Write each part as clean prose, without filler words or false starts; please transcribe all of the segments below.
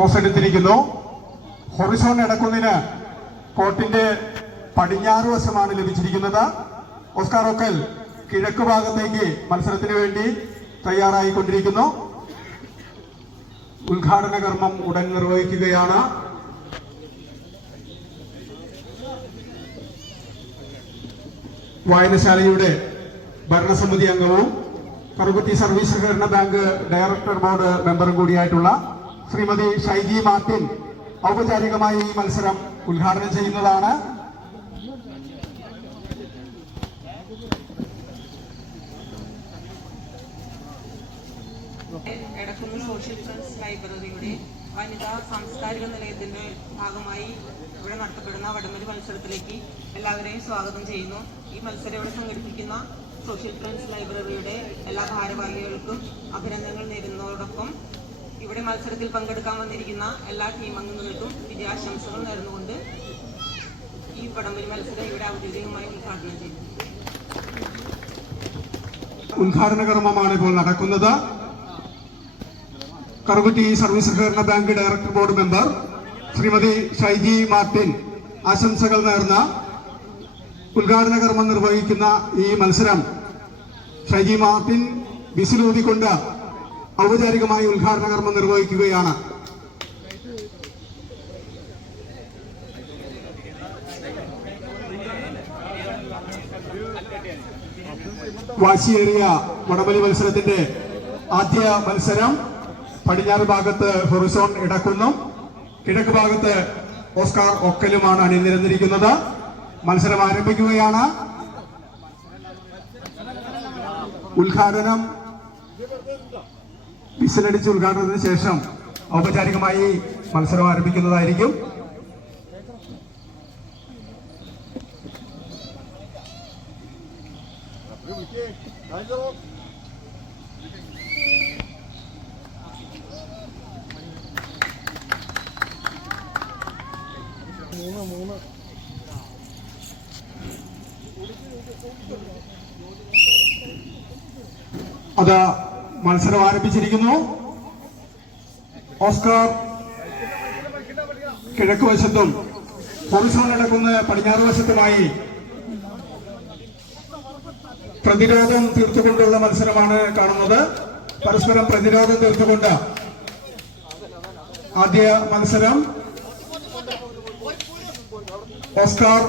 Toss എടുത്തിരിക്കുന്നു. Horizon എടക്കുന്നിന് കോർട്ടിന്റെ പടിഞ്ഞാറ് വശമാണ് ലഭിച്ചിരിക്കുന്നത്. ഓസ്കാർ ഒക്കൽ കിഴക്ക് ഭാഗത്തേക്ക് മത്സരത്തിന് വേണ്ടി തയ്യാറായിക്കൊണ്ടിരിക്കുന്നു. ഉദ്ഘാടന കർമ്മം ഉടൻ നിർവഹിക്കുകയാണ്. വായനശാലയുടെ ഭരണസമിതി അംഗവും കറുകുറ്റി സർവീസ് സഹകരണ ബാങ്ക് ഡയറക്ടർ ബോർഡ് മെമ്പറും കൂടിയായിട്ടുള്ള ശ്രീമതി ഷൈജി മാർട്ടിൻ ഔപചാരികമായി ഈ മത്സരം ഉദ്ഘാടനം ചെയ്യുന്നതാണ്. എടക്കുന്ന് സോഷ്യൽ സയൻസ് ലൈബ്രറിയുടെ വനിതാ സാംസ്കാരിക നിലയത്തിന്റെ ഭാഗമായി ഇവിടെ നടത്തപ്പെടുന്ന വടംവലി മത്സരത്തിലേക്ക് എല്ലാവരെയും സ്വാഗതം ചെയ്യുന്നു. ഈ മത്സരം ഇവിടെ സംഘടിപ്പിക്കുന്ന സോഷ്യൽ സയൻസ് ലൈബ്രറിയുടെ എല്ലാ ഭാരവാഹികൾക്കും അഭിനന്ദനങ്ങൾ നേരുന്നതോടൊപ്പം ഇവിടെ മത്സരത്തിൽ പങ്കെടുക്കാൻ വന്നിരിക്കുന്ന എല്ലാ ടീം അംഗങ്ങൾക്കും വിജയാശംസകൾ നേർന്നുകൊണ്ട് ഈ വടംവലി മത്സരം ഇവിടെ ഔദ്യോഗികമായി ഉദ്ഘാടനം ചെയ്യുന്നു. ഉദ്ഘാടന കർമ്മമാണ് ഇപ്പോൾ നടക്കുന്നത്. കറുകുറ്റി സർവീസ് സഹകരണ bank director board member Shrimati Shaiji Martin ആശംസകൾ നേർന്ന ഉദ്ഘാടന കർമ്മം നിർവഹിക്കുന്ന ഈ മത്സരം ഷൈജി മാർട്ടിൻ വിസിലൂതിക്കൊണ്ട് ഔപചാരികമായി ഉദ്ഘാടന കർമ്മം നിർവഹിക്കുകയാണ്. വാശിയേറിയ വടംവലി മത്സരത്തിന്റെ ആദ്യ മത്സരം പടിഞ്ഞാറ് ഭാഗത്ത് ഹൊറിസോൺ എടക്കുന്നും കിഴക്ക് ഭാഗത്ത് ഓസ്കാർ ഒക്കലുമാണ് അണിനിരന്നിരിക്കുന്നത്. മത്സരം ആരംഭിക്കുകയാണ്. ഉദ്ഘാടനം വിസിലടിച്ച് ഉദ്ഘാടനത്തിന് ശേഷം ഔപചാരികമായി മത്സരം ആരംഭിക്കുന്നതായിരിക്കും. അത് മത്സരം ആരംഭിച്ചിരിക്കുന്നു. ഓസ്കാർ കിഴക്ക് വശത്തും ഹൊറിസോൺ നടക്കുന്ന പടിഞ്ഞാറ് വശത്തുമായി പ്രതിരോധം തീർത്തുകൊണ്ടുള്ള മത്സരമാണ് കാണുന്നത്. പരസ്പരം പ്രതിരോധം തീർത്തുകൊണ്ട് ആദ്യ മത്സരം ഓസ്കാർ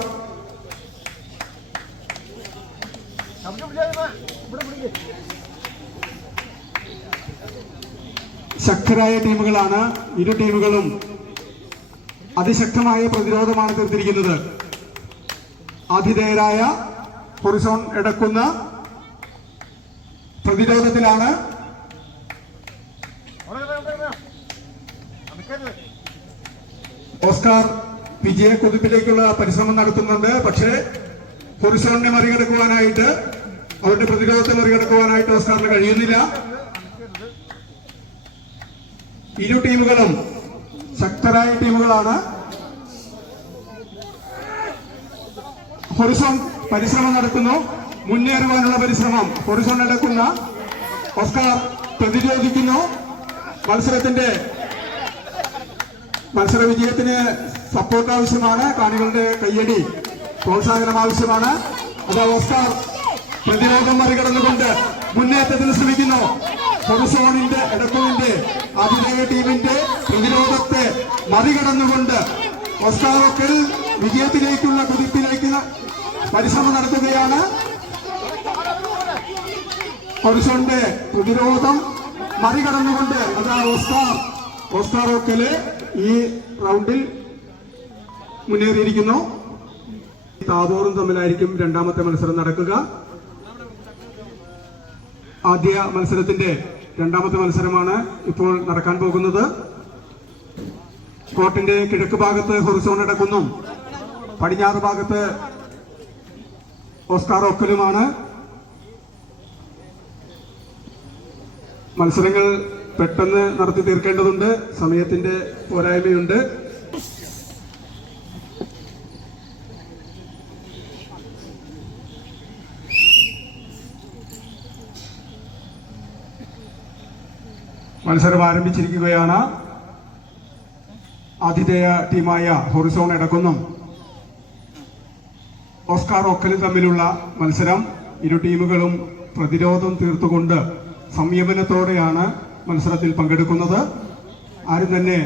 ശക്തരായ ടീമുകളാണ്. ഇരു ടീമുകളും അതിശക്തമായ പ്രതിരോധമാണ് തീർത്തിരിക്കുന്നത്. ആതിഥേയരായ ഹൊറിസോൺ എടക്കുന്ന പ്രതിരോധത്തിലാണ്. ഓസ്കാർ വിജയക്കുതിപ്പിലേക്കുള്ള പരിശ്രമം നടത്തുന്നുണ്ട്. പക്ഷേ ഹൊറിസോണിനെ മറികടക്കുവാനായിട്ട്, അവരുടെ പ്രതിരോധത്തെ മറികടക്കുവാനായിട്ട് ഓസ്കാറിന് കഴിയുന്നില്ല. ഇരു ടീമുകളും ശക്തരായ ടീമുകളാണ്. ഹൊറിസോൺ പരിശ്രമം നടത്തുന്നു. മുന്നേറുവാനുള്ള പരിശ്രമം ഹൊറിസോൺ നടക്കുന്ന ഓസ്കാർ പ്രതിരോധിക്കുന്നു. മത്സര വിജയത്തിന് സപ്പോർട്ട് ആവശ്യമാണ്. കാണികളുടെ കയ്യടി, പ്രോത്സാഹനം ആവശ്യമാണ്. അത് ഓസ്കാർ പ്രതിരോധം മറികടന്നുകൊണ്ട് മുന്നേറ്റത്തിന് ശ്രമിക്കുന്നു. ഹൊറിസോണിന്റെ എടക്കുവിന്റെ ആതിഥേയ ടീമിന്റെ പ്രതിരോധത്തെ മറികടന്നുകൊണ്ട് ഓസ്കാർ ഒക്കൽ വിജയത്തിലേക്കുള്ള കുതിപ്പിലേക്ക് പരിശ്രമം നടത്തുകയാണ്. ഹൊറിസോണിന്റെ പ്രതിരോധം മറികടന്നുകൊണ്ട് അതാ ഓസ്കാർ ഒക്കല് ഈ റൗണ്ടിൽ മുന്നേറിയിരിക്കുന്നു. താബോറും തമ്മിലായിരിക്കും രണ്ടാമത്തെ മത്സരം നടക്കുക. ആദ്യ മത്സരത്തിന്റെ രണ്ടാമത്തെ മത്സരമാണ് ഇപ്പോൾ നടക്കാൻ പോകുന്നത്. കോർട്ടിന്റെ കിഴക്ക് ഭാഗത്ത് ഹൊറിസോൺ എടക്കുന്നും പടിഞ്ഞാറ് ഭാഗത്ത് ഓസ്കാർ ഒക്കലുമാണ്. മത്സരങ്ങൾ പെട്ടെന്ന് നടത്തി തീർക്കേണ്ടതുണ്ട്. സമയത്തിന്റെ പോരായ്മയുണ്ട്. മത്സരം ആരംഭിച്ചിരിക്കുകയാണ്. ആതിഥേയ ടീമായ ഹൊറിസോൺ എടക്കുന്നം ഓസ്കാർ ഒക്കലും തമ്മിലുള്ള മത്സരം. ഇരു ടീമുകളും പ്രതിരോധം തീർത്തുകൊണ്ട് സംയമനത്തോടെയാണ് മത്സരത്തിൽ പങ്കെടുക്കുന്നത്. ആരും തന്നെ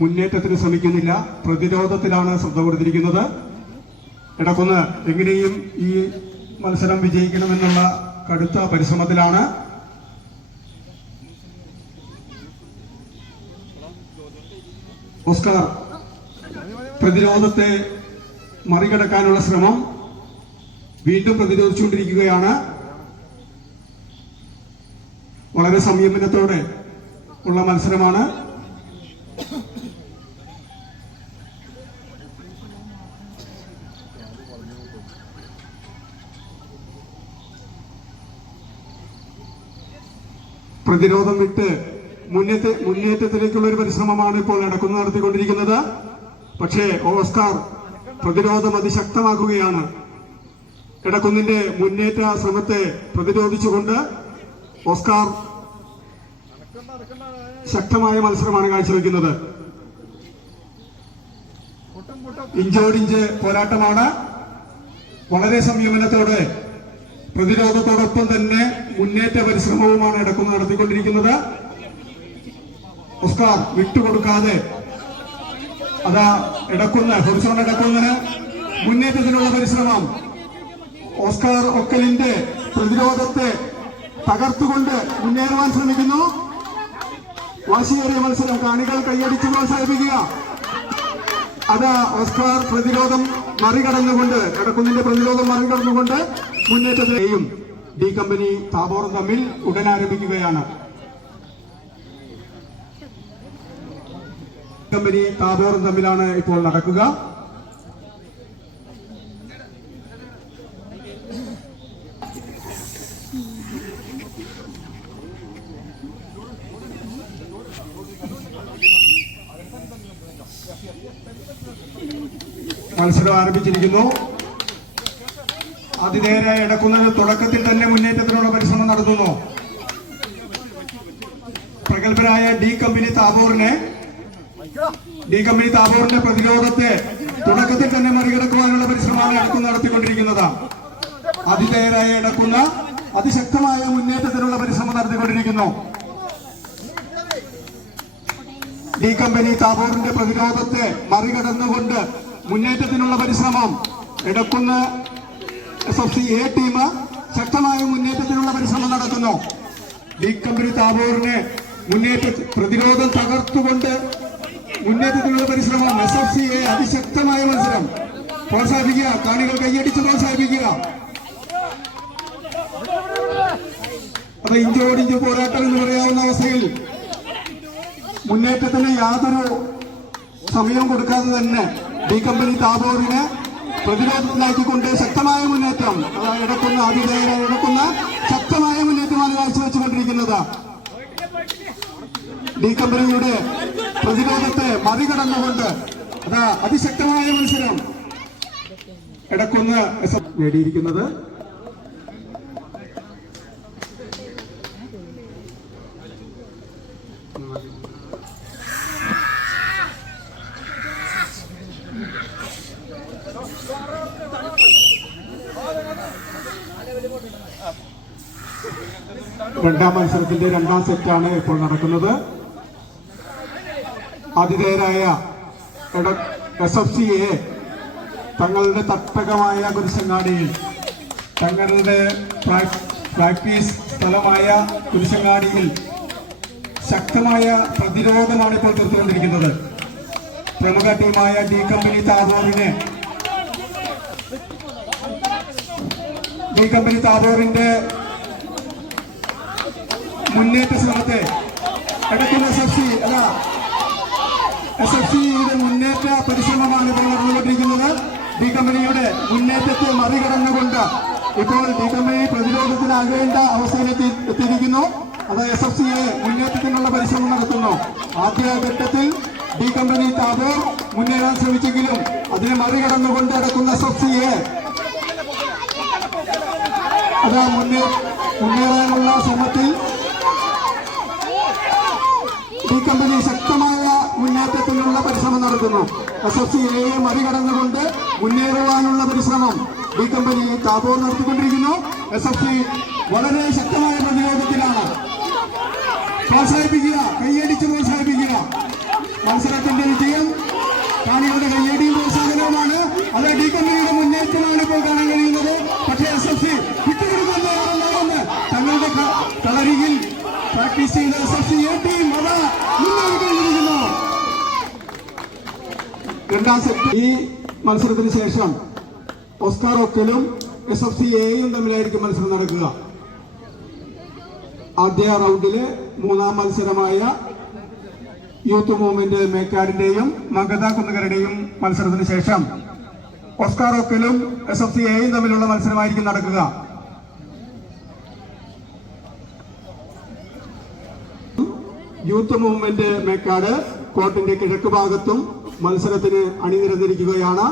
മുന്നേറ്റത്തിന് ശ്രമിക്കുന്നില്ല, പ്രതിരോധത്തിലാണ് ശ്രദ്ധ കൊടുത്തിരിക്കുന്നത്. എടക്കുന്ന് എങ്ങനെയും ഈ മത്സരം വിജയിക്കണമെന്നുള്ള കടുത്ത പരിശ്രമത്തിലാണ്. ഓസ്കാർ പ്രതിരോധത്തെ മറികടക്കാനുള്ള ശ്രമം വീണ്ടും പ്രതിരോധിച്ചുകൊണ്ടിരിക്കുകയാണ്. വളരെ സംയമനത്തോടെ ഉള്ള മത്സരമാണ്. പ്രതിരോധം വിട്ട് മുന്നേറ്റത്തിലേക്കുള്ള ഒരു പരിശ്രമമാണ് ഇപ്പോൾ നടത്തിക്കൊണ്ടിരിക്കുന്നത്. പക്ഷേ ഓസ്കാർ പ്രതിരോധം അതിശക്തമാക്കുകയാണ്. എടക്കുന്നിന്റെ മുന്നേറ്റ ശ്രമത്തെ പ്രതിരോധിച്ചുകൊണ്ട് ഓസ്കാർ ശക്തമായ മത്സരമാണ് കാഴ്ചവെക്കുന്നത്. ഇഞ്ചോടിഞ്ച് പോരാട്ടമാണ്. വളരെ സംയമനത്തോടെ പ്രതിരോധത്തോടൊപ്പം തന്നെ മുന്നേറ്റ പരിശ്രമവുമാണ് എടക്കുന്ന് നടത്തിക്കൊണ്ടിരിക്കുന്നത്. ഓസ്കാർ വിട്ടുകൊടുക്കാതെ അതാ എടക്കുന്ന് ഹൊറിസോൺ എടക്കുന്നിന് മുന്നേറ്റത്തിനുള്ള പരിശ്രമം. ഓസ്കാർ ഒക്കലിന്റെ പ്രതിരോധത്തെ തകർത്തുകൊണ്ട് മുന്നേറുവാൻ ശ്രമിക്കുന്നു. വാശിയേറിയ മത്സരം, കാണികൾ കൈയടിച്ച് പ്രോത്സാഹിപ്പിക്കുക. അതാ ഓസ്കാർ പ്രതിരോധം മറികടന്നുകൊണ്ട് എടക്കുന്നിന്റെ പ്രതിരോധം മറികടന്നുകൊണ്ട് മുന്നേറ്റത്തിലെയും ഡി കമ്പനി താബോറും തമ്മിൽ ഉടൻ ആരംഭിക്കുകയാണ്. കമ്പനി താബോറും തമ്മിലാണ് ഇപ്പോൾ നടക്കുക. മത്സരം ആരംഭിച്ചിരിക്കുന്നു. ആതിഥേയരായ എടക്കുന്നത് തുടക്കത്തിൽ തന്നെ മുന്നേറ്റത്തിനുള്ള പരിശ്രമം നടത്തുന്നു. പ്രഗത്ഭരായ ഡി കമ്പനി താബോറിന്റെ പ്രതിരോധത്തെ തുടക്കത്തിൽ തന്നെ മറികടക്കുവാനുള്ള പരിശ്രമമാണ് എടക്കുന്ന നടത്തിക്കൊണ്ടിരിക്കുന്നത്. ആതിഥേയരായ എടക്കുന്ന അതിശക്തമായ മുന്നേറ്റത്തിനുള്ള പരിശ്രമം നടത്തിക്കൊണ്ടിരിക്കുന്നു. ഡി കമ്പനി താബോറിന്റെ പ്രതിരോധത്തെ മറികടന്നുകൊണ്ട് മുന്നേറ്റത്തിനുള്ള പരിശ്രമം. എടക്കുന്ന SFC A ടീം ശക്തമായ മുന്നേറ്റത്തിനുള്ള പരിശ്രമം നടത്തുന്നു. ഡി കമ്പനി താബോറിനെ പ്രതിരോധം തകർത്തുകൊണ്ട് മുന്നേറ്റത്തിനുള്ള പരിശ്രമം. SFC A അതിശക്തമായ മത്സരം. പ്രോത്സാഹിപ്പിക്കുക, കാണികൾ കൈയടിച്ച് പ്രോത്സാഹിപ്പിക്കുക. അത് ഇഞ്ചോടിഞ്ച് പോരാട്ടം എന്ന് പറയാവുന്ന അവസ്ഥയിൽ മുന്നേറ്റത്തിന് യാതൊരു സമയം കൊടുക്കാതെ തന്നെ ഡി കമ്പനി താബോറിനെ പ്രതിരോധത്തിലാക്കിക്കൊണ്ട് ശക്തമായ മുന്നേറ്റം. എടക്കുന്ന ശക്തമായ മുന്നേറ്റമാണ് കാഴ്ചവെച്ചുകൊണ്ടിരിക്കുന്നത്. ഡി കമ്പനിയുടെ പ്രതിരോധത്തെ മറികടന്നുകൊണ്ട് അതിശക്തമായ മത്സരം എടക്കുന്ന് നേടിയിരിക്കുന്നത്. രണ്ടാം മത്സരത്തിന്റെ രണ്ടാം സെറ്റാണ് ഇപ്പോൾ നടക്കുന്നത്. ആതിഥേയരായ SFC A തങ്ങളുടെ തട്ടകമായ കുരിശങ്ങാടിയിൽ തങ്ങളുടെ പ്രാക്ടീസ് സ്ഥലമായ കുരിശങ്ങാടിയിൽ ശക്തമായ പ്രതിരോധമാണ് ഇപ്പോൾ തീർത്തുകൊണ്ടിരിക്കുന്നത്. പ്രമുഖ ടീമായ ഡി കമ്പനി താബോറിന്റെ മുന്നേറ്റ ശ്രമത്തെ എടക്കുന്ന SFCയുടെ മുന്നേറ്റ പരിശ്രമമാണ് ഇപ്പോൾ നടന്നുകൊണ്ടിരിക്കുന്നത്. ഡി കമ്പനിയുടെ മുന്നേറ്റത്തെ മറികടന്നുകൊണ്ട് ഇപ്പോൾ ഡി കമ്പനി പ്രതിരോധത്തിലാകേണ്ട അവസ്ഥയിലെത്തിയിരിക്കുന്നു. അത് SFC മുന്നേറ്റത്തിനുള്ള പരിശ്രമം നടത്തുന്നു. ആദ്യഘട്ടത്തിൽ ഡി കമ്പനി താബോർ മുന്നേറാൻ ശ്രമിച്ചെങ്കിലും അതിനെ മറികടന്നുകൊണ്ട് നടക്കുന്ന SFC അത് മുന്നേറാനുള്ള ശ്രമത്തിൽ ഡി കമ്പനി ശക്തമായ മുന്നേറ്റത്തിനുള്ള പരിശ്രമം നടത്തുന്നു. SFC-യെ മറികടന്നുകൊണ്ട് മുന്നേറുവാനുള്ള പരിശ്രമം ബി കമ്പനി താബോർ നടത്തിക്കൊണ്ടിരിക്കുന്നു. SFC വളരെ ശക്തമായ പ്രതിരോധത്തിലാണ്. പ്രോത്സാഹിപ്പിക്കുക, കൈയടിച്ച് പ്രോത്സാഹിപ്പിക്കുക. മത്സരത്തിന്റെ വിജയം കാണികളുടെ കയ്യടിയും പ്രോത്സാഹനവുമാണ്. അത് ഡി കമ്പനിയുടെ മുന്നേറ്റമാണ് ഇപ്പോൾ കാണാൻ കഴിയുന്നത്. പക്ഷേ SFC വിട്ടുകൊടുക്കുന്നവരുണ്ടാകുന്ന തങ്ങളുടെ കളരിയിൽ പ്രാക്ടീസ് ചെയ്ത SFC-A ടീം അതാ മുന്നേറിക്കൊണ്ടിരിക്കുന്നു. രണ്ടാം സെറ്റ് ഈ മത്സരത്തിന് ശേഷം ഓസ്കാർ ഒക്കലും SFC-Aയും തമ്മിലായിരിക്കും മത്സരം നടക്കുക. ആദ്യ റൗണ്ടില് മൂന്നാം മത്സരമായ യൂത്ത് മൂവ്മെന്റ് മേക്കാടിന്റെയും മഗധ കുന്നുകരുടെയും മത്സരത്തിന് ശേഷം ഓസ്കാർ ഒക്കലും SFC-Aയും തമ്മിലുള്ള മത്സരമായിരിക്കും നടക്കുക. യൂത്ത് മൂവ്മെന്റ് മേക്കാട് കോർട്ടിന്റെ കിഴക്ക് ഭാഗത്തും മത്സരത്തിന് അണിനിരന്നിരിക്കുകയാണ്.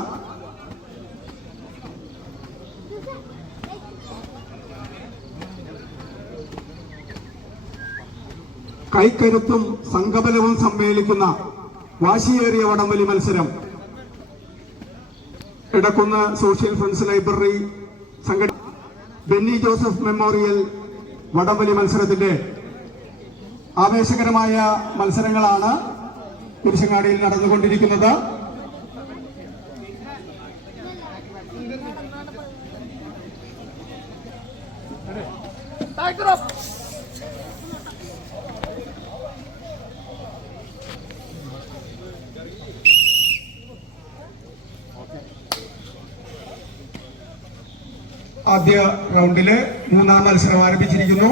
കൈക്കരുത്തും സംഘബലവും സമ്മേളിക്കുന്ന വാശിയേറിയ വടംവലി മത്സരം Edakkunnu social friends library Benny Joseph memorial വടംവലി മത്സരത്തിന്റെ ആവേശകരമായ മത്സരങ്ങളാണ് കുരിശങ്ങാടിയിൽ നടന്നുകൊണ്ടിരിക്കുന്നത്. ആദ്യ റൗണ്ടിലെ മൂന്നാം മത്സരം ആരംഭിച്ചിരിക്കുന്നു.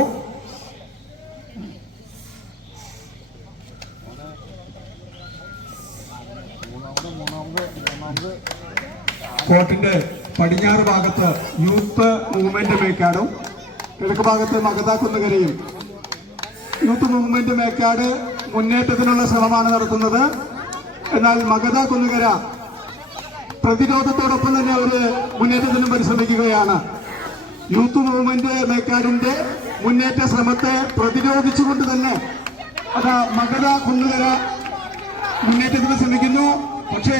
കോർട്ടിന്റെ പടിഞ്ഞാറ് ഭാഗത്ത് യൂത്ത് മൂവ്മെന്റ് മേക്കാടും കിഴക്ക് ഭാഗത്ത് മഗധ കുന്നുകരയും. യൂത്ത് മൂവ്മെന്റ് മേക്കാട് മുന്നേറ്റത്തിനുള്ള ശ്രമമാണ് നടത്തുന്നത്. എന്നാൽ മഗധ കുന്നുകര പ്രതിരോധത്തോടൊപ്പം തന്നെ അവര് മുന്നേറ്റത്തിനും പരിശ്രമിക്കുകയാണ്. യൂത്ത് മൂവ്മെന്റ് മേക്കാടിന്റെ മുന്നേറ്റ ശ്രമത്തെ പ്രതിരോധിച്ചുകൊണ്ട് തന്നെ അതാ മഗധ കുന്നുകര മുന്നേറ്റത്തിന് ശ്രമിക്കുന്നു. പക്ഷേ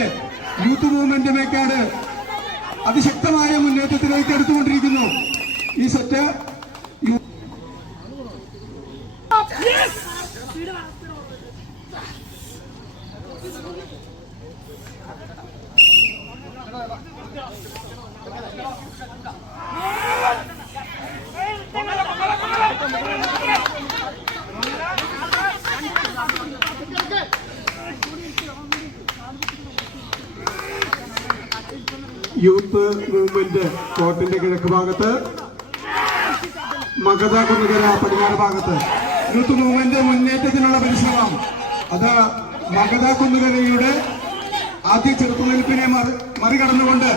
യൂത്ത് മൂവ്മെന്റ് മേക്കാട് അതിശക്തമായ മുന്നേറ്റത്തിലേക്ക് എടുത്തുകൊണ്ടിരിക്കുന്നു. ഈ സെറ്റ് യൂത്ത് മൂവ്മെന്റ് കോർട്ടിന്റെ കിഴക്ക് ഭാഗത്ത് മഗധ കുന്നുകര പടിഞ്ഞാറ് ഭാഗത്ത് യൂത്ത് മൂവ്മെന്റ് മുന്നേറ്റത്തിനുള്ള പരിശ്രമം അത് മഗധ കുന്നുകരയുടെ ആദ്യ ചെറുത്തുനിൽപ്പിനെ മറികടന്നുകൊണ്ട്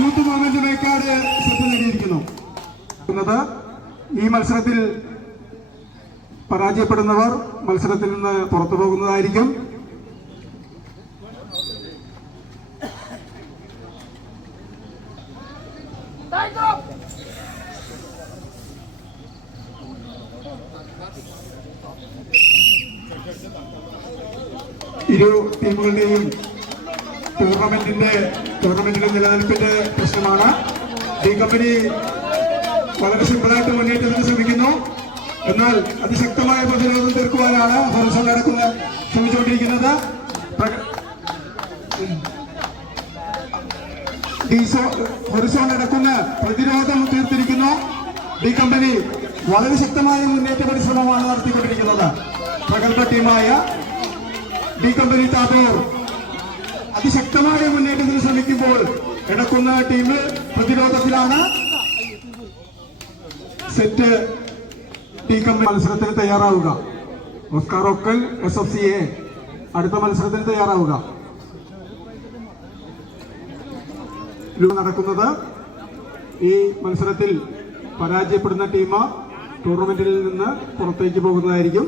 യൂത്ത് മൂവ്മെന്റ് മേക്കാട് ശ്രദ്ധ നേടിയിരിക്കുന്നു. ഈ മത്സരത്തിൽ പരാജയപ്പെടുന്നവർ മത്സരത്തിൽ നിന്ന് പുറത്തു പോകുന്നതായിരിക്കും. ഇരു ടീമുകളുടെയും ടൂർണമെന്റിലെ നിലനിൽപ്പിന്റെ പ്രശ്നമാണ്. ഡി കമ്പനി വളരെ സിമ്പിളായിട്ട് മുന്നേറ്റത്തിന് ശ്രമിക്കുന്നു. എന്നാൽ അതിശക്തമായ പ്രതിരോധം തീർക്കുവാനാണ് ഹൊറിസോൺ ശ്രമിച്ചുകൊണ്ടിരിക്കുന്നത്. ഹൊറിസോൺ അടക്കുന്ന പ്രതിരോധം തീർത്തിരിക്കുന്നു. ഡി കമ്പനി വളരെ ശക്തമായ മുന്നേറ്റ പരിശ്രമമാണ് നടത്തിക്കൊണ്ടിരിക്കുന്നത്. പ്രഗത്ഭ ടീമായ ഡി കമ്പനി താബോർ അതിശക്തമായ മുന്നേറ്റത്തിന് ശ്രമിക്കുമ്പോൾ എടക്കുന്ന ടീം പ്രതിരോധത്തിലാണ്. സെറ്റ് ഡി കമ്പനി മത്സരത്തിന് തയ്യാറാവുക. ഓസ്കാർ ഒക്കൽ SFC-A അടുത്ത മത്സരത്തിന് തയ്യാറാവുക. നടക്കുന്നത് ഈ മത്സരത്തിൽ പരാജയപ്പെടുന്ന ടീം ടൂർണമെന്റിൽ നിന്ന് പുറത്തേക്ക് പോകുന്നതായിരിക്കും.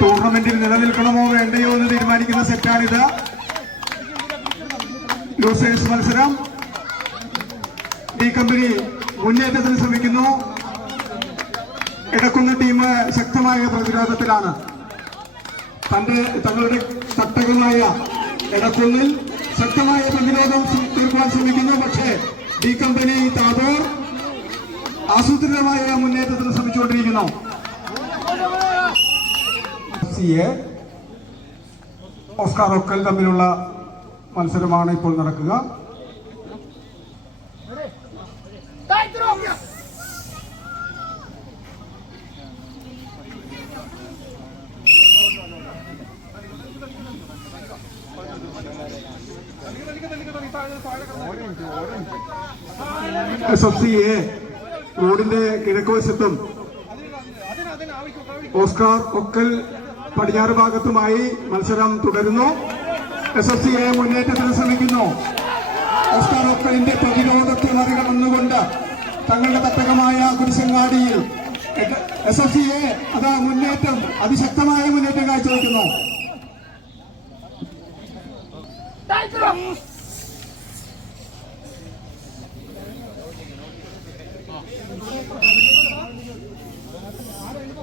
ടൂർണമെന്റിൽ നിലനിൽക്കണമോ വേണ്ടയോ എന്ന് തീരുമാനിക്കുന്ന സെറ്റാണിത്. ലൂസേഴ്സ് മത്സരം. ഡി കമ്പനി മുന്നേറ്റത്തിന് ശ്രമിക്കുന്നു. ഇടക്കുന്ന ടീം ശക്തമായ പ്രതിരോധത്തിലാണ്. തങ്ങളുടെ തട്ടകമായ ഇടക്കുന്നിൽ ശക്തമായ പ്രതിരോധം തീർക്കുവാൻ ശ്രമിക്കുന്നു. പക്ഷേ ഡി കമ്പനി താബോർ ആസൂത്രിതമായ മുന്നേറ്റത്തിന് ശ്രമിച്ചുകൊണ്ടിരിക്കുന്നു. ഓസ്കാർ ഒക്കൽ തമ്മിലുള്ള മത്സരമാണ് ഇപ്പോൾ നടക്കുക. SFCA റോഡിന്റെ കിഴക്കുവശത്തും ഓസ്കാർ ഒക്കൽ പടിഞ്ഞാറ് ഭാഗത്തുമായി മത്സരം തുടരുന്നു. SFCA മുന്നേറ്റത്തിന് ശ്രമിക്കുന്നു. ഓസ്കാർ ഒക്കലിന്റെ പ്രതിരോധത്തെ മറികടന്നുകൊണ്ട് തങ്ങളുടെ തട്ടകമായ കുരിശങ്ങാടിയിൽ SFCA അതാ മുന്നേറ്റം, അതിശക്തമായ മുന്നേറ്റം കാഴ്ചവെക്കുന്നു.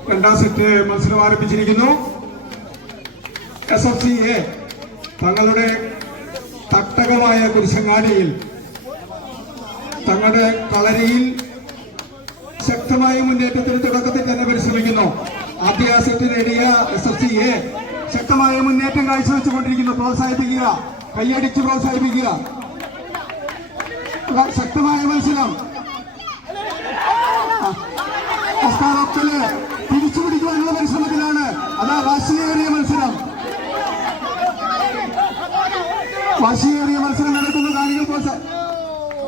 രണ്ടാം സെറ്റ് മത്സരം ആരംഭിച്ചിരിക്കുന്നു. SFCA തങ്ങളുടെ തട്ടകമായ കുരിശങ്ങാടിയിൽ തങ്ങളുടെ കളരിയിൽ ശക്തമായ മുന്നേറ്റത്തിന് തുടക്കത്തിൽ തന്നെ പരിശ്രമിക്കുന്നു. ആദ്യ സെറ്റ് നേടിയ SFCA ശക്തമായ മുന്നേറ്റം കാഴ്ചവെച്ചുകൊണ്ടിരിക്കുന്നു. പ്രോത്സാഹിപ്പിക്കുക, കൈയടിച്ച് പ്രോത്സാഹിപ്പിക്കുക. ശക്തമായ മത്സരം. ഓസ്കാർ ഒക്കല് തിരിച്ചുപിടിക്കുവാനുള്ള പരിശ്രമത്തിലാണ്. അതാ വാശിയേറിയ മത്സരം. വാശിയേറിയ മത്സരം നടക്കുന്ന കാണികൾ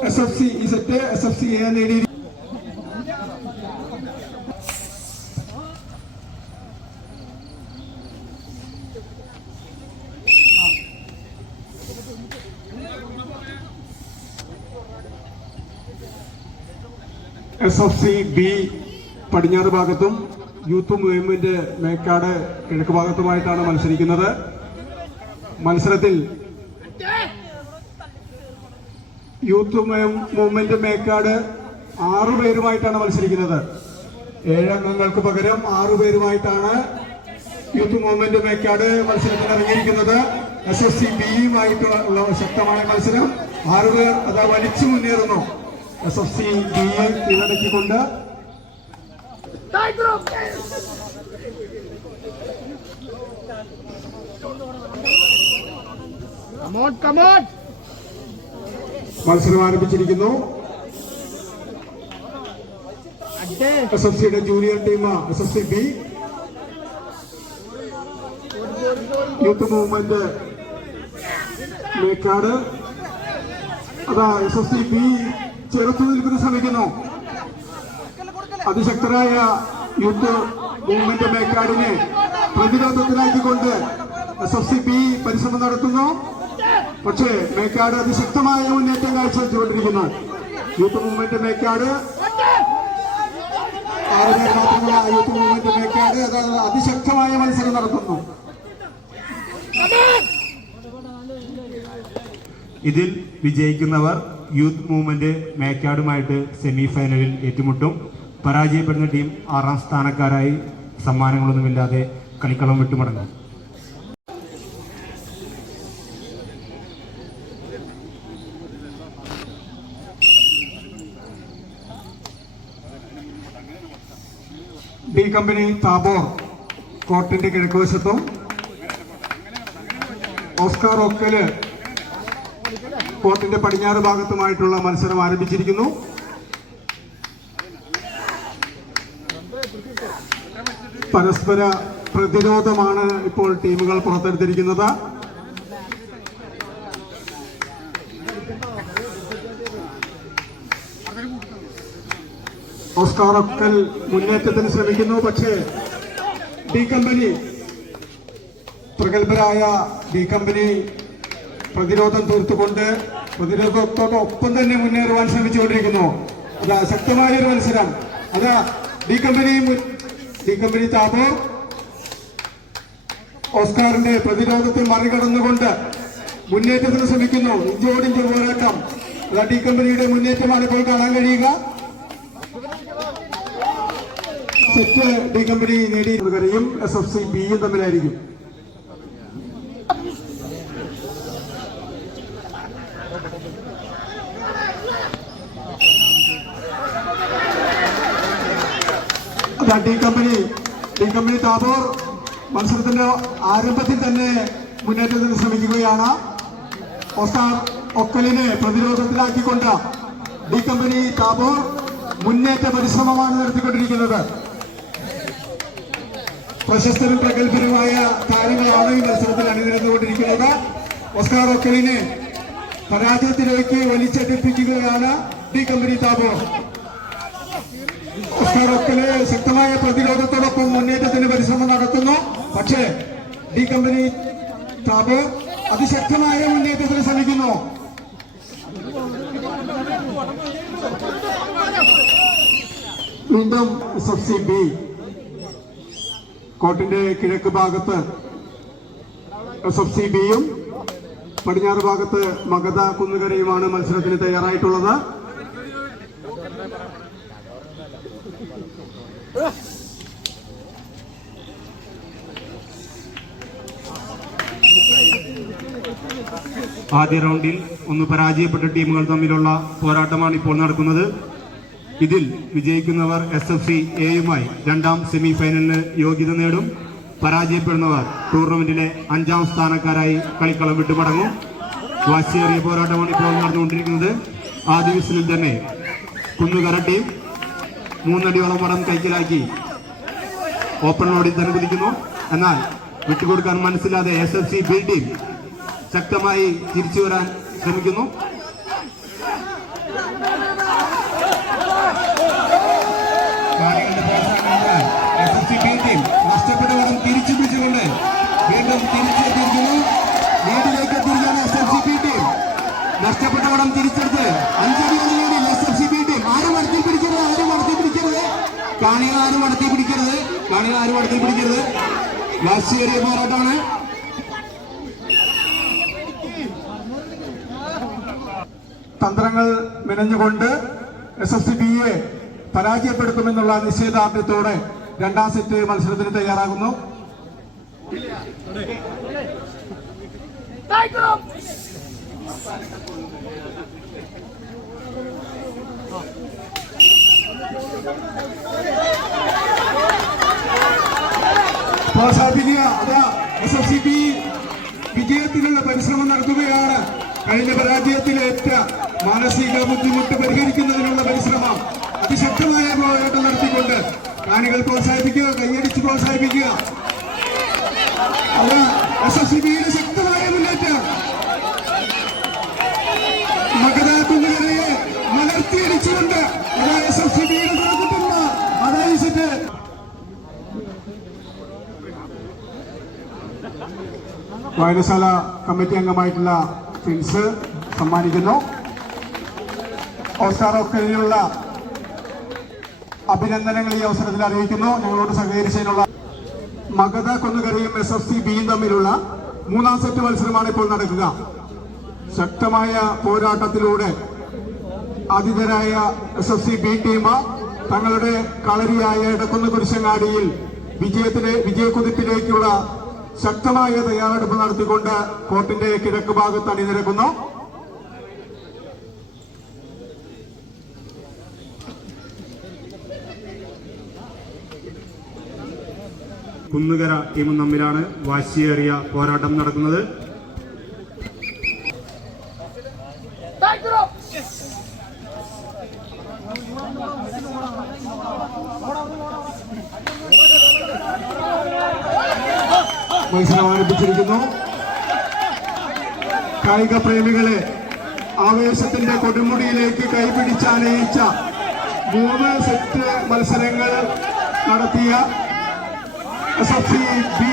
ഈ സെറ്റ് SFCA നേടി. SFC B പടിഞ്ഞാറ് ഭാഗത്തും യൂത്ത് മൂവ്മെന്റ് മേക്കാട് കിഴക്ക് ഭാഗത്തുമായിട്ടാണ് മത്സരിക്കുന്നത്. മത്സരത്തിൽ യൂത്ത് മൂവ്മെന്റ് മേക്കാട് 6 പേരുമായിട്ടാണ് മത്സരിക്കുന്നത്. 7 അംഗങ്ങൾക്ക് പകരം 6 പേരുമായിട്ടാണ് യൂത്ത് മൂവ്മെന്റ് മേക്കാട് മത്സരത്തിന് ഇറങ്ങിയിരിക്കുന്നത്. SFC ബിയുമായിട്ടുള്ള ശക്തമായ മത്സരം. 6 പേർ അതാ വലിച്ചു മുന്നേറുന്നു. SFC ബിയെ കീഴടക്കിക്കൊണ്ട് മത്സരം ആരംഭിച്ചിരിക്കുന്നു. SFCയുടെ junior team SFC B youth movement Mekkad അതാ SFC ബി ചെറുത്തുനിൽക്കുന്ന ശ്രമിക്കുന്നു. അതിശക്തരായ യൂത്ത് മൂവ്മെന്റ് മേക്കാടിനെ പ്രതിരോധത്തിലാക്കിക്കൊണ്ട് SFC ബി പരിശ്രമം നടത്തുന്നു. പക്ഷേ മേക്കാട് അതിശക്തമായ മുന്നേറ്റം കാഴ്ചവെച്ചുകൊണ്ടിരിക്കുന്നു. യൂത്ത് മൂവ്മെന്റ് മേക്കാട് 6 പേർ മാത്രമുള്ള യൂത്ത് മൂവ്മെന്റ് മേക്കാട് അതിശക്തമായ മത്സരം നടത്തുന്നു. ഇതിൽ വിജയിക്കുന്നവർ യൂത്ത് മൂവ്മെന്റ് മേക്കാടുമായിട്ട് സെമി ഫൈനലിൽ ഏറ്റുമുട്ടും. പരാജയപ്പെടുന്ന ടീം 6ാം സ്ഥാനക്കാരായി സമ്മാനങ്ങളൊന്നുമില്ലാതെ കളിക്കളം വിട്ടുമടങ്ങും. ഡി കമ്പനി താബോർ കോർട്ടിന്റെ കിഴക്കുവശത്തും ഓസ്കാർ ഒക്കല് കോർട്ടിന്റെ പടിഞ്ഞാറ് ഭാഗത്തുമായിട്ടുള്ള മത്സരം ആരംഭിച്ചിരിക്കുന്നു. പരസ്പര പ്രതിരോധമാണ് ഇപ്പോൾ ടീമുകൾ പുറത്തെടുത്തിരിക്കുന്നത്. ഓസ്കാർ ഒക്കൽ മുന്നേറ്റത്തിന് ശ്രമിക്കുന്നു. പക്ഷേ ഡി കമ്പനി പ്രഗത്ഭരായ ഡി കമ്പനി പ്രതിരോധം തീർത്തുകൊണ്ട് പ്രതിരോധത്തോടൊപ്പം തന്നെ മുന്നേറുവാൻ ശ്രമിച്ചുകൊണ്ടിരിക്കുന്നു. അതാ ശക്തമായൊരു മത്സരം. അതാ ഡി കമ്പനി താബോർ ഓസ്കാറിന്റെ പ്രതിരോധത്തിൽ മറികടന്നുകൊണ്ട് മുന്നേറ്റത്തിന് ശ്രമിക്കുന്നു. ഇഞ്ചോടിഞ്ച് പോരാട്ടം. അതാ ഡി കമ്പനിയുടെ മുന്നേറ്റമാണ് ഇപ്പോൾ കാണാൻ കഴിയുക. സെറ്റ് ഡി കമ്പനി നേടിയും SFC ബിയും തമ്മിലായിരിക്കും. ഡി കമ്പനി താബോർ മത്സരത്തിന്റെ ആരംഭത്തിൽ തന്നെ മുന്നേറ്റത്തിന് ശ്രമിക്കുകയാണ്. ഓസ്കാർ ഒക്കലിനെ പ്രതിരോധത്തിലാക്കിക്കൊണ്ട് ഡി കമ്പനി താബോർ മുന്നേറ്റ പരിശ്രമമാണ് നടത്തിക്കൊണ്ടിരിക്കുന്നത്. പ്രശസ്തരും പ്രഗത്ഭരുമായ താരങ്ങളാണ് ഈ മത്സരത്തിൽ അണിനിരന്നുകൊണ്ടിരിക്കുന്നത്. ഓസ്കാർ ഒക്കലിനെ പരാജയത്തിലേക്ക് വലിച്ചടിപ്പിക്കുകയാണ് D company Thabore. Oscar Okkal ശക്തമായ പ്രതിരോധത്തോടൊപ്പം മുന്നേറ്റത്തിന് പരിശ്രമം നടത്തുന്നു. പക്ഷേ ഡി കമ്പനി താബോർ അതിശക്തമായ മുന്നേറ്റത്തിന് ശ്രമിക്കുന്നു. വീണ്ടും SFC ബി കോർട്ടിന്റെ കിഴക്ക് ഭാഗത്ത് SFC ബിയും പടിഞ്ഞാറ് ഭാഗത്ത് മഗധ കുന്നുകരയുമാണ് മത്സരത്തിന് തയ്യാറായിട്ടുള്ളത്. ആദ്യ റൗണ്ടിൽ ഒന്ന് പരാജയപ്പെട്ട ടീമുകൾ തമ്മിലുള്ള പോരാട്ടമാണ് ഇപ്പോൾ നടക്കുന്നത്. ഇതിൽ വിജയിക്കുന്നവർ SFC എയുമായി രണ്ടാം സെമി ഫൈനലിന് യോഗ്യത നേടും. പരാജയപ്പെടുന്നവർ ടൂർണമെന്റിലെ 5ാം സ്ഥാനക്കാരായി കളിക്കളം വിട്ടുമടങ്ങും. വാശിയേറിയ പോരാട്ടമാണ് ഇപ്പോൾ നടന്നുകൊണ്ടിരിക്കുന്നത്. ആദ്യ വിസിലിൽ തന്നെ കുന്നുകര ടീം 3 അടിയോളം വടം കൈക്കലാക്കി ഓപ്പൺ റോഡിൽ തന്നെ കുതിക്കുന്നു. എന്നാൽ വിട്ടുകൊടുക്കാൻ മനസ്സിലാതെ SFC ബി ടീം ശക്തമായി തിരിച്ചു വരാൻ ശ്രമിക്കുന്നു. SFC ബി ടീം നഷ്ടപ്പെട്ട വടം തിരിച്ചു പിടിച്ചുകൊണ്ട് വീണ്ടും തിരിച്ചെത്തിയിരിക്കുന്നു. ലീഡിലേക്ക് എത്തിയിരിക്കുകയാണ് SFC ബി ടീം. നഷ്ടപ്പെട്ട വടം തിരിച്ചെടുത്ത് 5 അടിയോളം ലീഡിൽ SFC ബി ടീം. ആരും മടക്കി പിടിക്കരുത്. കാണികൾ ആരും മടക്കി പിടിക്കരുത്. വാശിയേറിയ പോരാട്ടമാണ്. തന്ത്രങ്ങൾ മെനഞ്ഞുകൊണ്ട് SFC ബിയെ പരാജയപ്പെടുത്തുമെന്നുള്ള നിശ്ചയദാർഢ്യത്തോടെ രണ്ടാം സെറ്റ് മത്സരത്തിന് തയ്യാറാകുന്നു. പ്രോത്സാഹിപ്പിക്കുക. അതാ SFC ബി വിജയത്തിനുള്ള പരിശ്രമം നടത്തുകയാണ്. കഴിഞ്ഞ പരാജയത്തിലേറ്റ മാനസിക ബുദ്ധിമുട്ട് പരിഹരിക്കുന്നതിനുള്ള പരിശ്രമം അതിശക്തമായ പോരാട്ടം നടത്തിക്കൊണ്ട് കാണികൾ പ്രോത്സാഹിപ്പിക്കുക, കൈയടിച്ച് പ്രോത്സാഹിപ്പിക്കുക. അതാ SFC ബിയുടെ ശക്തമായ മുന്നേറ്റം. മഗധ കുന്നുകരയെ മലർത്തിയടിച്ചുകൊണ്ട് അതാ SFC ബിയുടെ പുറത്തുള്ള അതായി സെറ്റ്. വായനശാല കമ്മിറ്റി അംഗമായിട്ടുള്ള ഫിൻസ് സമ്മാനിക്കുന്നു. ഓസ്കാർ ഒക്കലിനുള്ള അഭിനന്ദനങ്ങൾ ഈ അവസരത്തിൽ അറിയിക്കുന്നു. ഞങ്ങളോട് സഹകരിച്ചതിനുള്ള. മഗധ കുന്നുകരയും SFC ബിയും തമ്മിലുള്ള 3ാം സെറ്റ് മത്സരമാണ് ഇപ്പോൾ നടക്കുക. ശക്തമായ പോരാട്ടത്തിലൂടെ ആതിഥേയരായ SFC ബി ടീം തങ്ങളുടെ കളരിയായ ഇടക്കുന്ന് കുരിശങ്ങാടിയിൽ വിജയക്കുതിപ്പിലേക്കുള്ള ശക്തമായ തയ്യാറെടുപ്പ് നടത്തിക്കൊണ്ട് കോർട്ടിന്റെ കിഴക്ക് ഭാഗത്ത് അണിനിരക്കുന്നു. കുന്നുകര ടീമും തമ്മിലാണ് വാശിയേറിയ പോരാട്ടം നടക്കുന്നത്. മത്സരം ആരംഭിച്ചിരിക്കുന്നു. കായിക പ്രേമികളെ ആവേശത്തിന്റെ കൊടുമുടിയിലേക്ക് കൈപിടിച്ചാനയിച്ച 3 സെറ്റ് മത്സരങ്ങൾ നടത്തിയ SFC ബി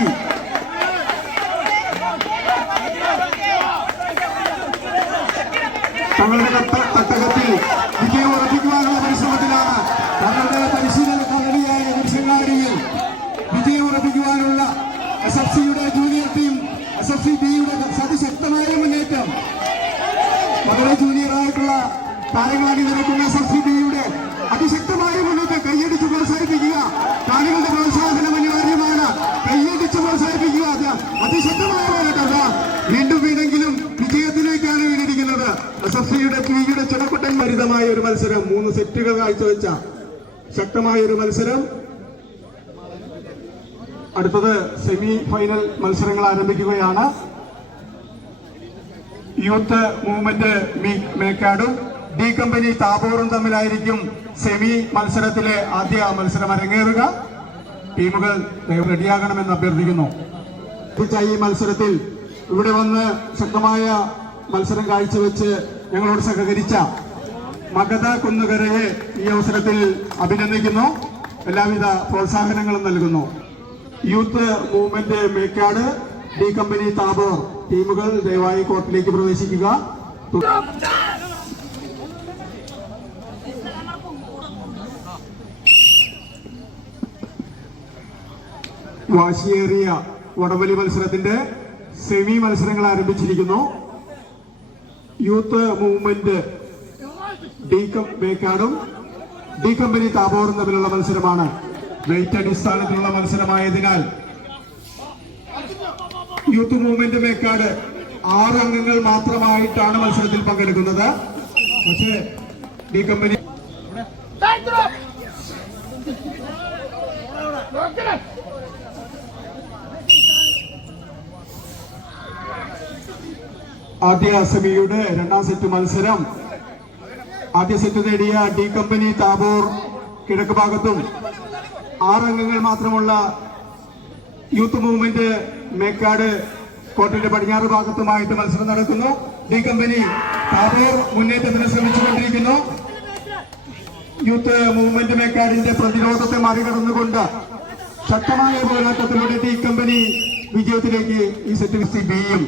തങ്ങളുടെ തട്ടകത്തിൽ വിജയം ഉറപ്പിക്കുവാനുള്ള പരിശ്രമത്തിലാണ്. തങ്ങളുടെ പരിശീലന കളരിയായ കുരിശങ്ങാടിയിൽ വിജയം ഉറപ്പിക്കുവാനുള്ള SFCയുടെ ജൂനിയർ ടീം SFC ബിയുടെ അതിശക്തമായ മുന്നേറ്റം. വളരെ ജൂനിയറായിട്ടുള്ള താരങ്ങളാണ് നിൽക്കുന്ന SFC ബിയുടെ അതിശക്തമായ മുന്നേറ്റം. കൈയടിച്ച് പ്രോത്സാഹിപ്പിക്കുക. താരങ്ങളുടെ പ്രോത്സാഹനം അനിവാര്യമാണ്. കൈയടിച്ച് പ്രോത്സാഹിപ്പിക്കുക. അതിശക്തമായ പോരാട്ടം. വീണ്ടും വീണെങ്കിലും വിജയത്തിലേക്കാണ് വീണിരിക്കുന്നത്. SFCയുടെ ബിയുടെ ചുണക്കുട്ടൻ ഭരിതമായ ഒരു മത്സരം. 3 സെറ്റുകൾ കാഴ്ചവെച്ച ശക്തമായ ഒരു മത്സരം. അടുത്തത് സെമി ഫൈനൽ മത്സരങ്ങൾ ആരംഭിക്കുകയാണ്. യൂത്ത് മൂവ്മെന്റ് മേക്കാടും ഡി കമ്പനി താബോറും തമ്മിലായിരിക്കും സെമി മത്സരത്തിലെ ആദ്യ മത്സരം അരങ്ങേറുക. ടീമുകൾ റെഡിയാകണമെന്ന് അഭ്യർത്ഥിക്കുന്നു. ഈ മത്സരത്തിൽ ഇവിടെ വന്ന് ശക്തമായ മത്സരം കാഴ്ചവെച്ച് ഞങ്ങളോട് സഹകരിച്ച മഗധ കുന്നുകരയെ ഈ അവസരത്തിൽ അഭിനന്ദിക്കുന്നു. എല്ലാവിധ പ്രോത്സാഹനങ്ങളും നൽകുന്നു. Youth movement Mekkad D company Tabor ടീമുകൾ ദയവായി കോർട്ടിലേക്ക് പ്രവേശിക്കുക. വാശിയേറിയ വടംവലി മത്സരത്തിന്റെ സെമി മത്സരങ്ങൾ ആരംഭിച്ചിരിക്കുന്നു. യൂത്ത് മൂവ്മെന്റ് മേക്കാടും ഡി കമ്പനി താബോറും തമ്മിലുള്ള മത്സരമാണ്. വെയിറ്റ് അടിസ്ഥാനത്തിലുള്ള മത്സരമായതിനാൽ യൂത്ത് മൂവ്മെന്റ് മേക്കാട് 6 അംഗങ്ങൾ മാത്രമായിട്ടാണ് മത്സരത്തിൽ പങ്കെടുക്കുന്നത്. പക്ഷേ ഡി കമ്പനി ആദ്യ സെമിയുടെ 2ാം സെറ്റ് മത്സരം. ആദ്യ സെറ്റ് നേടിയ ഡി കമ്പനി താബോർ കിഴക്ക് ഭാഗത്തും 6 അംഗങ്ങൾ മാത്രമുള്ള യൂത്ത് മൂവ്മെന്റ് മേക്കാട് കോർട്ടിന്റെ പടിഞ്ഞാറ് ഭാഗത്തുമായിട്ട് മത്സരം നടക്കുന്നു. ഡി കമ്പനി താബോർ മുന്നേറ്റത്തിന് ശ്രമിച്ചുകൊണ്ടിരിക്കുന്നു. യൂത്ത് മൂവ്മെന്റ് മേക്കാടിന്റെ പ്രതിരോധത്തെ മറികടന്നുകൊണ്ട് ശക്തമായ പോരാട്ടത്തിലൂടെ ഡി കമ്പനി വിജയത്തിലേക്ക് ഈ സെറ്റ് ബിയും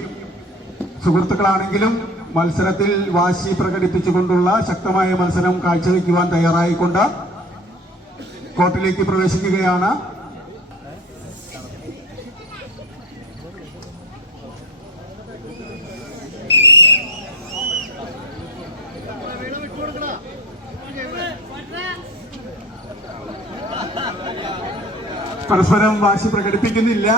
സുഹൃത്തുക്കളാണെങ്കിലും മത്സരത്തിൽ വാശി പ്രകടിപ്പിച്ചുകൊണ്ടുള്ള ശക്തമായ മത്സരം കാഴ്ചവെക്കുവാൻ തയ്യാറായിക്കൊണ്ട് കോർട്ടിലേക്ക് പ്രവേശിക്കുകയാണ്. പരസ്പരം വാശി പ്രകടിപ്പിക്കുന്നില്ല.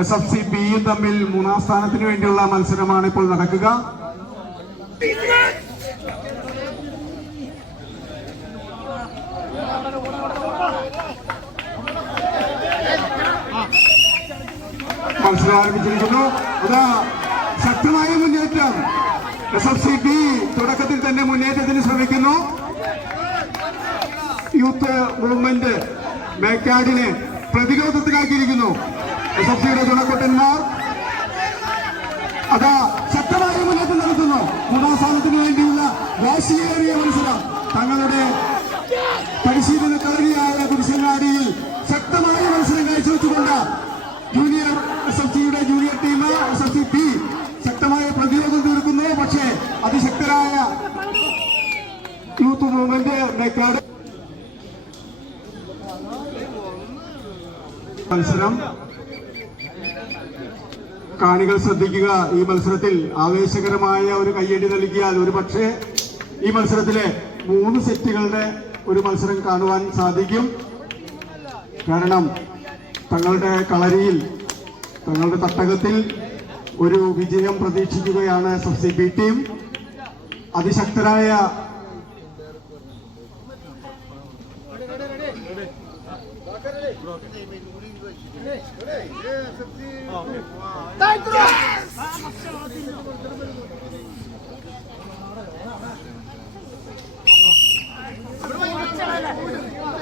SFC ബിയും തമ്മിൽ 3ാം സ്ഥാനത്തിന് വേണ്ടിയുള്ള മത്സരമാണ് ഇപ്പോൾ നടക്കുക. മത്സരം ആരംഭിച്ചിരിക്കുന്നു. അതാ ശക്തമായ മുന്നേറ്റം. SFC ബി തുടക്കത്തിൽ തന്നെ മുന്നേറ്റത്തിന് ശ്രമിക്കുന്നു. Youth movement മേക്കാടിനെ പ്രതിരോധത്തിലാക്കിയിരിക്കുന്നു. SFCയുടെ ചുണക്കുട്ടന്മാർ അതാ ശക്തമായ മുന്നേറ്റം നടത്തുന്നു. 3ാം സ്ഥാനത്തിന് വേണ്ടിയുള്ള വാശിയേറിയ മത്സരം. തങ്ങളുടെ പരിശീലന കളരിയായ കുരിശങ്ങാടിയിൽ ശക്തമായ മത്സരം കാഴ്ചവെച്ചുകൊണ്ട് ജൂനിയർ SFCയുടെ ജൂനിയർ ടീം SFC ബി ശക്തമായ പ്രതിരോധം തീർക്കുന്നു. പക്ഷേ അതിശക്തരായ യൂത്ത് മൂവ്മെന്റ് മേക്കാട് മത്സരം. കാണികൾ ശ്രദ്ധിക്കുക. ഈ മത്സരത്തിൽ ആവേശകരമായ ഒരു കയ്യടി നൽകിയാൽ ഒരു പക്ഷേ ഈ മത്സരത്തിലെ 3 സെറ്റുകളുടെ ഒരു മത്സരം കാണുവാൻ സാധിക്കും. കാരണം തങ്ങളുടെ കളരിയിൽ തങ്ങളുടെ തട്ടകത്തിൽ ഒരു വിജയം പ്രതീക്ഷിക്കുകയാണ് SFC ബി ടീം. അതിശക്തരായ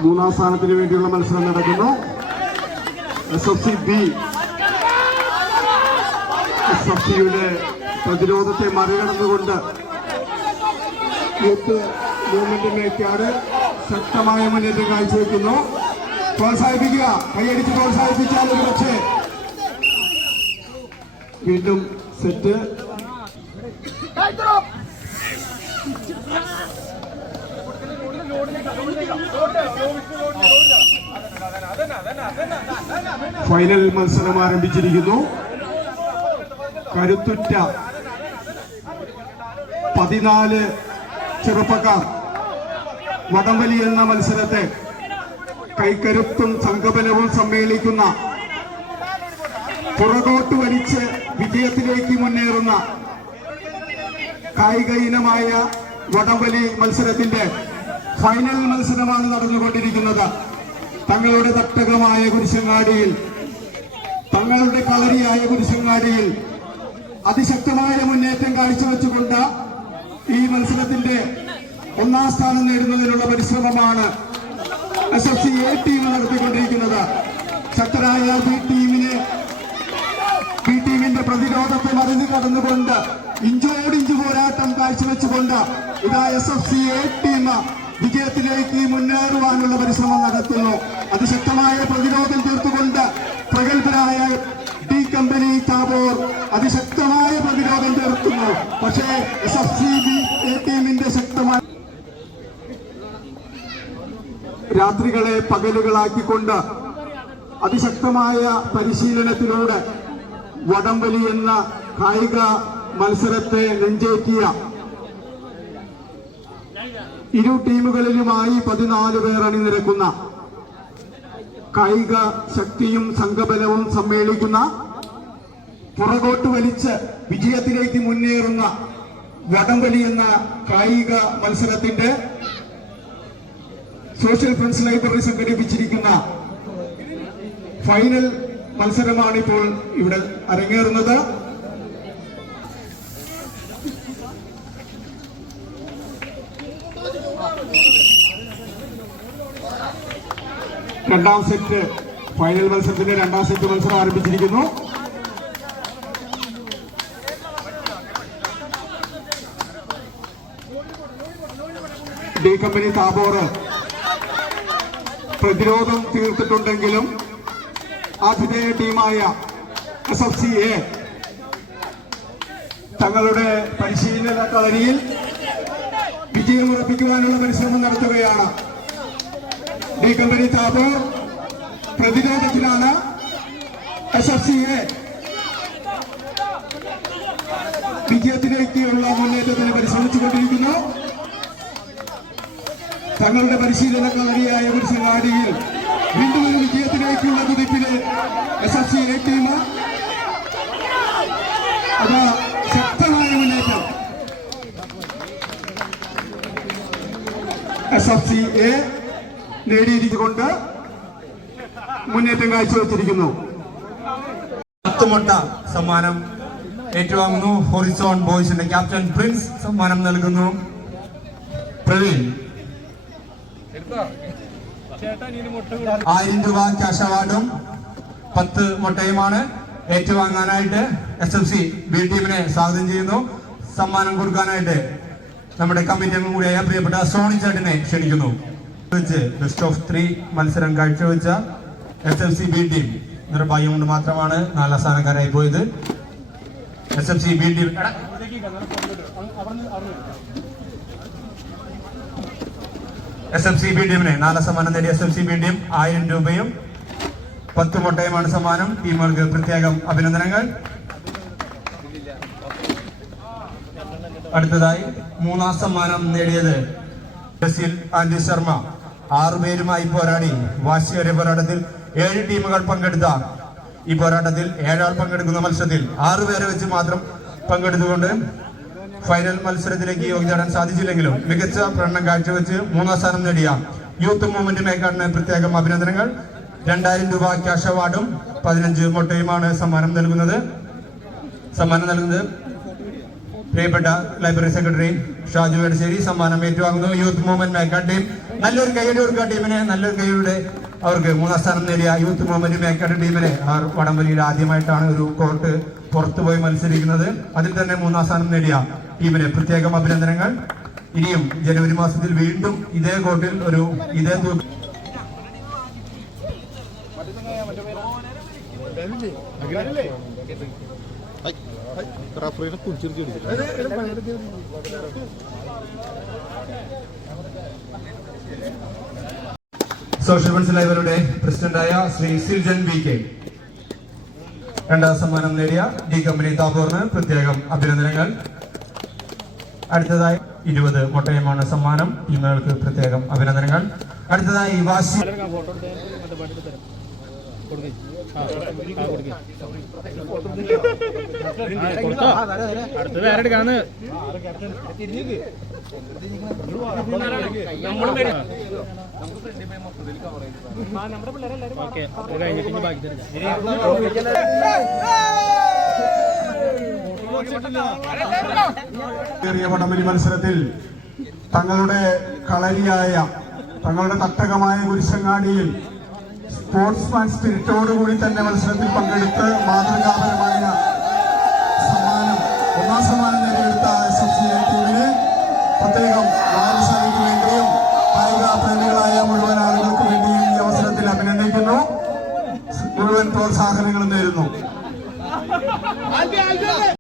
മൂന്നാം സ്ഥാനത്തിന് വേണ്ടിയുള്ള മത്സരം നടക്കുന്നു. SFC ബി SFCയുടെ പ്രതിരോധത്തെ മറികടന്നുകൊണ്ട് യൂത്ത് മൂവ്മെന്റ് മേക്കാട് ശക്തമായ മുന്നേറ്റം കാഴ്ചവെക്കുന്നു. പ്രോത്സാഹിപ്പിക്കുക. കൈയടിച്ച് പ്രോത്സാഹിപ്പിച്ചാൽ ഒരു പക്ഷേ വീണ്ടും സെറ്റ് ഫൈനൽ മത്സരം ആരംഭിച്ചിരിക്കുന്നു. കരുത്തുറ്റ 14 ചെറുപ്പക്കാർ വടംവലി എന്ന മത്സരത്തെ കൈക്കരുത്തും സംഘബലവും സമ്മേളിക്കുന്ന, പുറകോട്ട് വലിച്ച് വിജയത്തിലേക്ക് മുന്നേറുന്ന കായിക ഇനമായ വടംവലി മത്സരത്തിന്റെ ഫൈനൽ മത്സരമാണ് നടന്നുകൊണ്ടിരിക്കുന്നത്. തങ്ങളുടെ തട്ടകമായ കുരിശങ്ങാടിയിൽ, തങ്ങളുടെ കളരിയായ കുരിശങ്ങാടിയിൽ അതിശക്തമായ മുന്നേറ്റം കാഴ്ചവെച്ചുകൊണ്ട് ഈ മത്സരത്തിന്റെ 1ാം സ്ഥാനം നേടുന്നതിനുള്ള പരിശ്രമമാണ് SFC A ടീം നടത്തിക്കൊണ്ടിരിക്കുന്നത്. ശക്തരായ ബി ടീമിന്റെ പ്രതിരോധത്തെ മറികടന്നുകൊണ്ട് ഇഞ്ചോടിഞ്ച് പോരാട്ടം കാഴ്ചവെച്ചുകൊണ്ട് ഇതാ SFC A ടീം വിജയത്തിലേക്ക് മുന്നേറുവാനുള്ള പരിശ്രമം നടത്തുന്നു. അതിശക്തമായ പ്രതിരോധം തീർത്തുകൊണ്ട് പ്രഗത്ഭരായ ഡി കമ്പനി താബോർ അതിശക്തമായ പ്രതിരോധം തീർക്കുന്നു. പക്ഷേ SFC A ടീമിന്റെ ശക്തമായ രാത്രികളെ പകലുകളാക്കിക്കൊണ്ട് അതിശക്തമായ പരിശീലനത്തിലൂടെ വടംവലി എന്ന കായിക മത്സരത്തെ നെഞ്ചേറ്റിയ ഇരു ടീമുകളിലുമായി 14 പേർ അണിനിരക്കുന്ന, കായിക ശക്തിയും സംഘബലവും സമ്മേളിക്കുന്ന, പുറകോട്ട് വലിച്ച് വിജയത്തിലേക്ക് മുന്നേറുന്ന വടംവലി എന്ന കായിക മത്സരത്തിന്റെ സോഷ്യൽ ഫ്രണ്ട്സ് ലൈബ്രറി സംഘടിപ്പിച്ചിരിക്കുന്ന ഫൈനൽ മത്സരമാണിപ്പോൾ ഇവിടെ അരങ്ങേറുന്നത്. രണ്ടാം സെറ്റ് ഫൈനൽ മത്സരത്തിന്റെ 2ാം സെറ്റ് മത്സരം ആരംഭിച്ചിരിക്കുന്നു. ഡി കമ്പനി താബോർ പ്രതിരോധം തീർത്തിട്ടുണ്ടെങ്കിലും ആതിഥേയ ടീമായ SFC A തങ്ങളുടെ പരിശീലന കളരിയിൽ വിജയമുറപ്പിക്കുവാനുള്ള പരിശ്രമം നടത്തുകയാണ്. ഡി കമ്പനി താബോർ പ്രതിരോധത്തിലാണ്. SFC A വിജയത്തിലേക്കുള്ള മുന്നേറ്റത്തിന് പരിശ്രമിച്ചുകൊണ്ടിരിക്കുന്നു. തങ്ങളുടെ പരിശീലന കളരിയായ കുരിശങ്ങാടിയിൽ വീണ്ടും ഒരു വിജയത്തിലേക്കുള്ള കുതിപ്പില് SFC A ടീം അത് ശക്തമായ മുന്നേറ്റം. SFC A നേടിയിരിക്കൊണ്ട് മുന്നേറ്റം കാഴ്ചവെച്ചിരിക്കുന്നു. 10 മുട്ട സമ്മാനം ഏറ്റുവാങ്ങുന്നു. ഹൊറിസോൺ ബോയ്സിന്റെ ക്യാപ്റ്റൻ പ്രിൻസ് സമ്മാനം നൽകുന്നു. പ്രവീൺ 1000 രൂപ ക്യാഷ് അവാർഡും 10 മുട്ടയുമാണ് ഏറ്റുവാങ്ങാനായിട്ട് SFC B ടീമിനെ സ്വാഗതം ചെയ്യുന്നു. സമ്മാനം കൊടുക്കാനായിട്ട് നമ്മുടെ കമ്മിറ്റി അംഗം കൂടിയായ പ്രിയപ്പെട്ട സോണി ചേട്ടനെ ക്ഷണിക്കുന്നു. ബെസ്റ്റ് ഓഫ് 3 മത്സരം കാഴ്ചവെച്ച SFC B ടീം നിർഭാഗ്യം കൊണ്ട് മാത്രമാണ് 4ാം സ്ഥാനക്കാരായി പോയത്. SFC B team SFC B ടീമിനെ 4ാം സമ്മാനം നേടിയ SFC B ടീം 1000 രൂപയും 10 മുട്ടയുമാണ് സമ്മാനം. ടീമുകൾക്ക് പ്രത്യേകം അഭിനന്ദനങ്ങൾ. അടുത്തതായി 3ാം സമ്മാനം നേടിയത് ബസിൽ ആൻഡി ശർമ്മ. 6 പേരുമായി പോരാടി വാശിയേറിയ പോരാട്ടത്തിൽ 7 ടീമുകൾ പങ്കെടുത്ത ഈ പോരാട്ടത്തിൽ 7 ആൾ പങ്കെടുക്കുന്ന മത്സരത്തിൽ 6 പേരെ വെച്ച് മാത്രം പങ്കെടുത്തുകൊണ്ട് ഫൈനൽ മത്സരത്തിലേക്ക് യോഗ്യത നേടാൻ സാധിച്ചില്ലെങ്കിലും മികച്ച പ്രകടനം കാഴ്ചവെച്ച് 3ാം സ്ഥാനം നേടിയ യൂത്ത് മൂവ്മെന്റ് മേക്കാടിന് പ്രത്യേകം അഭിനന്ദനങ്ങൾ. 2000 രൂപ ക്യാഷ് അവാർഡും 15 മുട്ടയുമാണ് സമ്മാനം നൽകുന്നത്. പ്രിയപ്പെട്ട ലൈബ്രറി സെക്രട്ടറി ഷാജു എടശ്ശേരി സമ്മാനം ഏറ്റുവാങ്ങുന്നു. യൂത്ത് മൂവ്മെന്റ് മേക്കാട് ടീം നല്ലൊരു കൈയടി കൊടുക്കുക. ടീമിനെ നല്ലൊരു കൈയുടെ അവർക്ക് 3ാം സ്ഥാനം നേടിയ യൂത്ത് മൂവ്മെന്റ് മേക്കാട് ടീമിനെ അവർ വടംവലിയിൽ ആദ്യമായിട്ടാണ് ഒരു കോർട്ട് പുറത്തുപോയി മത്സരിക്കുന്നത്. അതിൽ തന്നെ 3ാം സ്ഥാനം നേടിയ ടീമിന് പ്രത്യേകം അഭിനന്ദനങ്ങൾ. ഇനിയും ജനുവരി മാസത്തിൽ വീണ്ടും ഇതേ കോർട്ടിൽ ഇതേ സോഷ്യൽ ഫണ്ട്സ് ലൈബ്രറിയുടെ പ്രസിഡന്റായ ശ്രീ സിൽജൻ വി കെ രണ്ടാം സമ്മാനം നേടിയ ഡി കമ്പനി താബോറിന് പ്രത്യേകം അഭിനന്ദനങ്ങൾ. അടുത്തതായി 20 കോട്ടയമാണ് സമ്മാനം. ടീമുകൾക്ക് പ്രത്യേകം അഭിനന്ദനങ്ങൾ. അടുത്തതായി വാശി വടംവലി മത്സരത്തിൽ തങ്ങളുടെ കളരിയായ തങ്ങളുടെ തട്ടകമായ കുരിശങ്ങാടിയിൽ സ്പോർട്സ്മാൻ സ്പിരിറ്റോടുകൂടി തന്നെ മത്സരത്തിൽ പങ്കെടുത്ത് മാതൃകാപരമായ